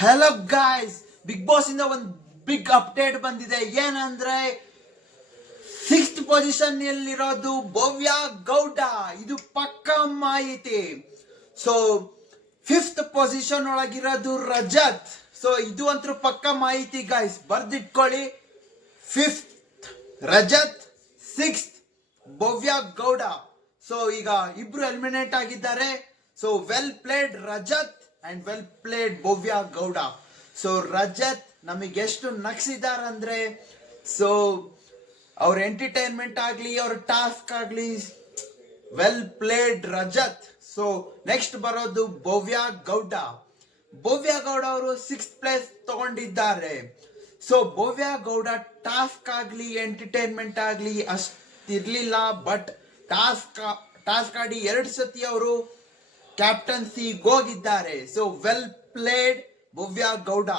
Hello guys, big boss ಇಂದ ಒಂದು big update ಬಂದಿದೆ. ಏನಂದ್ರೆ 6th ಪೊಸಿಷನ್ ನಲ್ಲಿರೋದು ಭವ್ಯ ಗೌಡ. ಇದು ಪಕ್ಕ ಮಾಹಿತಿ. ಸೊ 5th ಪೊಸಿಷನ್ ಒಳಗಿರೋದು ರಜತ್. ಸೊ ಇದು ಅಂತೂ ಪಕ್ಕ ಮಾಹಿತಿ ಗಾಯ್ಸ್, ಬರ್ದಿಟ್ಕೊಳ್ಳಿ. 5th Rajat, 6th Bhavya Gowda. So ಈಗ ಇಬ್ರು ಎಲಿಮಿನೇಟ್ ಆಗಿದ್ದಾರೆ. So well played Rajat and well played Bhavya Gowda. So Rajat ನಮಗೆ ಎಷ್ಟು ನಗ್ಸಿದಾರಂದ್ರೆ, ಸೊ ಅವ್ರ ಎಂಟರ್ಟೈನ್ಮೆಂಟ್ ಆಗ್ಲಿ, ಅವ್ರ ಟಾಸ್ಕ್ ಆಗ್ಲಿ, well played Rajat. So next ಬರೋದು ಭವ್ಯ ಗೌಡ. ಭವ್ಯ ಗೌಡ ಅವರು 6th ಪ್ಲೇಸ್ ತಗೊಂಡಿದ್ದಾರೆ. ಸೊ ಭವ್ಯ ಗೌಡ ಟಾಸ್ಕ್ ಆಗ್ಲಿ, ಎಂಟರ್ಟೈನ್ಮೆಂಟ್ ಆಗ್ಲಿ ಅಷ್ಟಿರ್ಲಿಲ್ಲ. ಬಟ್ ಟಾಸ್ಕ್ ಆಡಿ 2 ಸತಿ ಅವರು ಕ್ಯಾಪ್ಟನ್ಸಿ ಹೋಗಿದ್ದಾರೆ. So well played Bhavya Gowda.